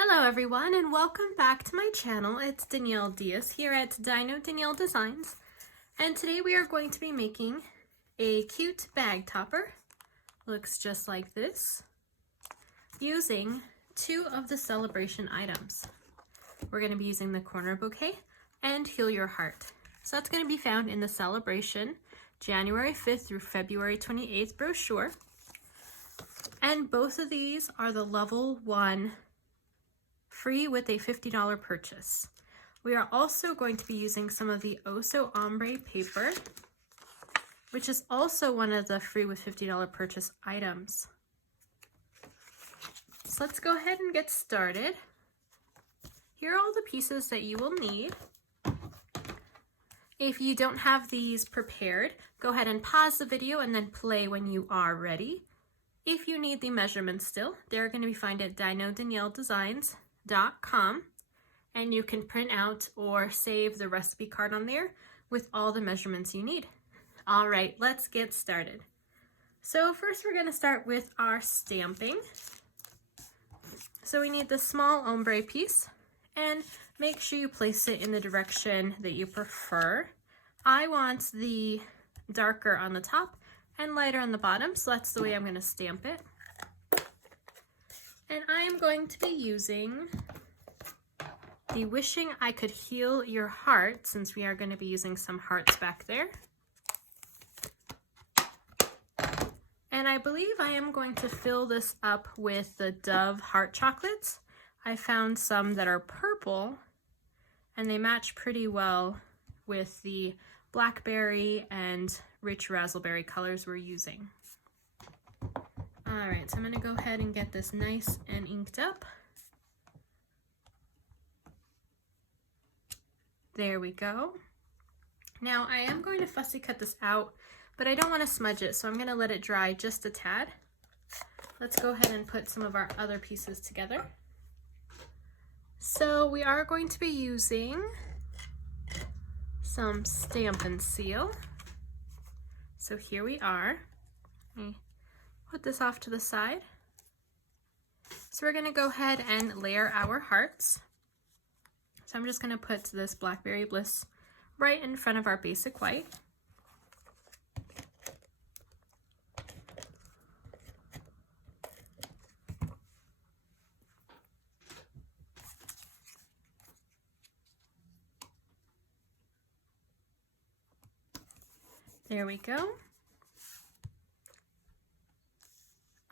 Hello everyone and welcome back to my channel. It's Danielle Diaz here at Dino Danielle Designs, and today we are going to be making a cute bag topper. Looks just like this, using two of the celebration items. We're going to be using the corner bouquet and Heal Your Heart. So that's going to be found in the celebration January 5th through February 28th brochure. And both of these are the level 1 free with a $50 purchase. We are also going to be using some of the Oso Ombre paper, which is also one of the free with $50 purchase items. So let's go ahead and get started. Here are all the pieces that you will need. If you don't have these prepared, go ahead and pause the video and then play when you are ready. If you need the measurements still, they're going to be found at dinodanielledesigns.com, and you can print out or save the recipe card on there with all the measurements you need. All right, let's get started. So first we're going to start with our stamping. So we need the small ombre piece, and make sure you place it in the direction that you prefer. I want the darker on the top and lighter on the bottom, so that's the way I'm going to stamp it. And I'm going to be using the Wishing I Could Heal Your Heart, since we are going to be using some hearts back there. And I believe I am going to fill this up with the Dove heart chocolates. I found some that are purple, and they match pretty well with the blackberry and rich raspberry colors we're using. Alright, so I'm going to go ahead and get this nice and inked up. There we go. Now I am going to fussy cut this out, but I don't want to smudge it, so I'm going to let it dry just a tad. Let's go ahead and put some of our other pieces together. So we are going to be using some Stampin' Seal. So here we are. Let me put this off to the side. So we're going to go ahead and layer our hearts. So I'm just going to put this Blackberry Bliss right in front of our basic white. There we go.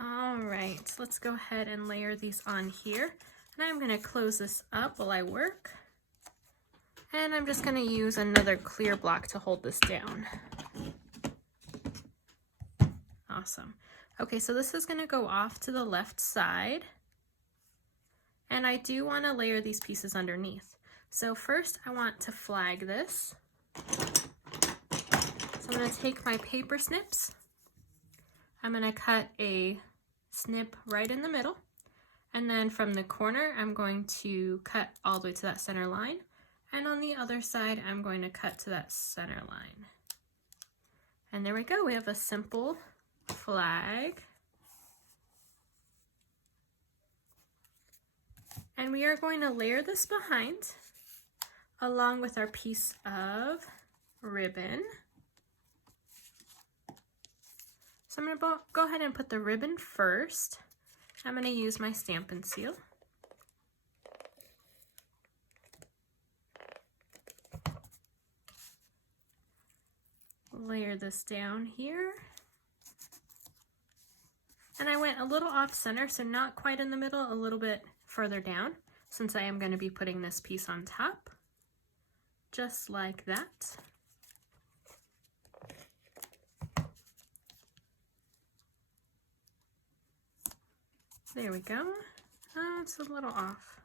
All right, let's go ahead and layer these on here. And I'm going to close this up while I work. And I'm just going to use another clear block to hold this down. Awesome. Okay, so this is going to go off to the left side. And I do want to layer these pieces underneath. So first I want to flag this. So I'm going to take my paper snips. I'm going to cut a snip right in the middle, and then from the corner I'm going to cut all the way to that center line, and on the other side I'm going to cut to that center line. And there we go, we have a simple flag. And we are going to layer this behind along with our piece of ribbon. So I'm going to go ahead and put the ribbon first. I'm going to use my Stampin' Seal. Layer this down here. And I went a little off center, so not quite in the middle, a little bit further down, since I am going to be putting this piece on top. Just like that. There we go. It's a little off.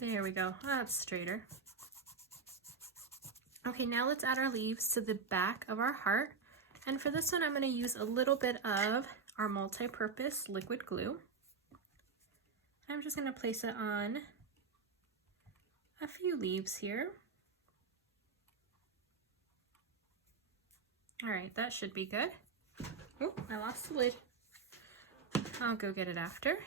There we go. That's straighter. Okay, now let's add our leaves to the back of our heart. And for this one, I'm going to use a little bit of our multi-purpose liquid glue. I'm just going to place it on a few leaves here. All right, that should be good. Oh, I lost the lid. I'll go get it after.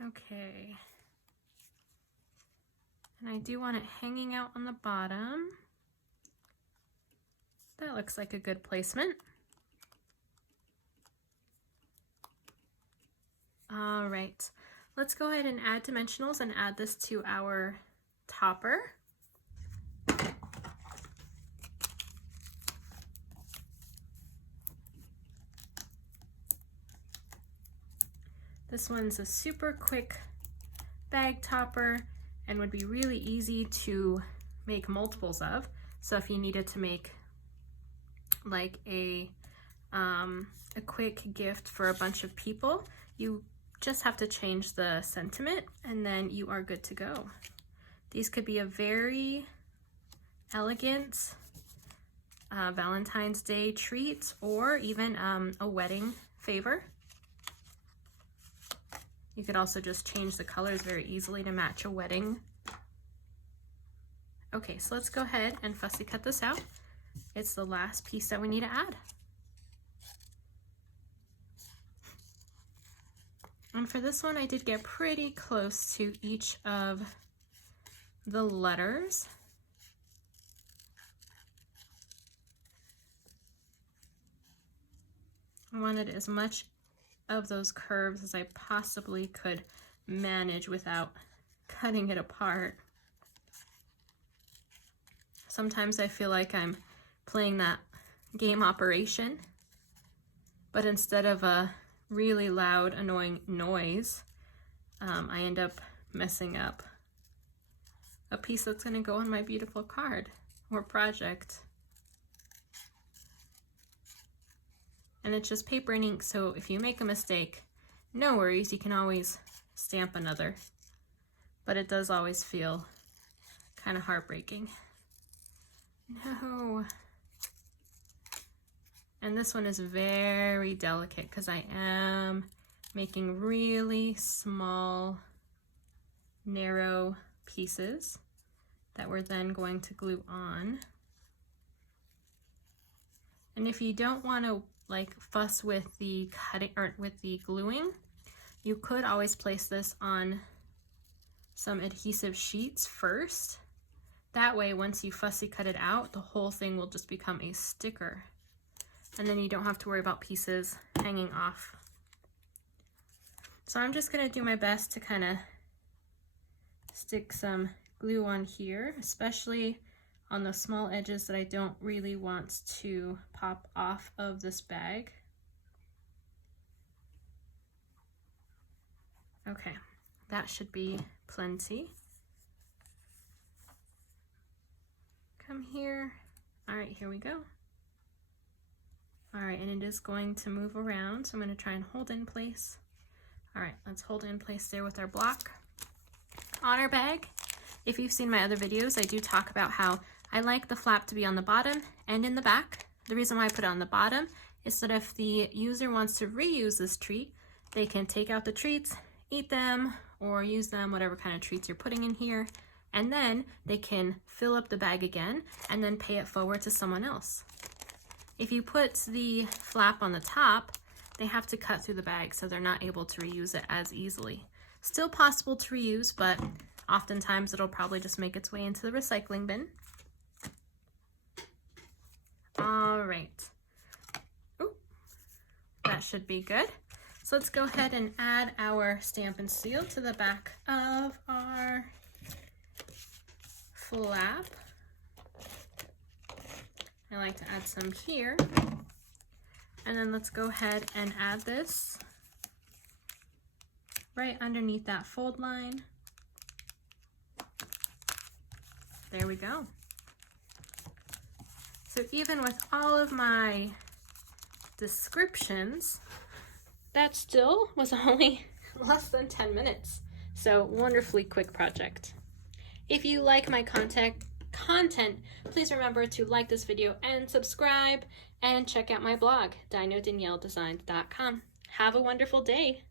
Okay. And I do want it hanging out on the bottom. That looks like a good placement. All right, let's go ahead and add dimensionals and add this to our topper. This one's a super quick bag topper and would be really easy to make multiples of. So if you needed to make like a quick gift for a bunch of people, you just have to change the sentiment and then you are good to go. These could be a very elegant Valentine's Day treat or even a wedding favor. You could also just change the colors very easily to match a wedding. Okay, so let's go ahead and fussy cut this out. It's the last piece that we need to add. And for this one, I did get pretty close to each of the letters. I wanted as much of those curves as I possibly could manage without cutting it apart. Sometimes I feel like I'm playing that game Operation, but instead of a really loud, annoying noise, I end up messing up a piece that's going to go on my beautiful card or project. And it's just paper and ink, so if you make a mistake, no worries, you can always stamp another. But it does always feel kind of heartbreaking. No. And this one is very delicate because I am making really small, narrow pieces that we're then going to glue on. And if you don't want to like fuss with the cutting or with the gluing, you could always place this on some adhesive sheets first. That way, once you fussy cut it out, the whole thing will just become a sticker. And then you don't have to worry about pieces hanging off. So I'm just gonna do my best to kind of stick some glue on here, especially on the small edges that I don't really want to pop off of this bag. Okay, that should be plenty. Come here. All right, here we go. All right, and it is going to move around, so I'm going to try and hold in place. All right, let's hold in place there with our block. On our bag, if you've seen my other videos, I do talk about how I like the flap to be on the bottom and in the back. The reason why I put it on the bottom is that if the user wants to reuse this treat, they can take out the treats, eat them, or use them, whatever kind of treats you're putting in here, and then they can fill up the bag again and then pay it forward to someone else. If you put the flap on the top, they have to cut through the bag, so they're not able to reuse it as easily. Still possible to reuse, but oftentimes it'll probably just make its way into the recycling bin. All right. Ooh, that should be good. So let's go ahead and add our stamp and seal to the back of our flap. I like to add some here. And then let's go ahead and add this right underneath that fold line. There we go. So even with all of my descriptions, that still was only less than 10 minutes. So wonderfully quick project. If you like my content, please remember to like this video and subscribe and check out my blog, dinodanielledesigns.com. Have a wonderful day.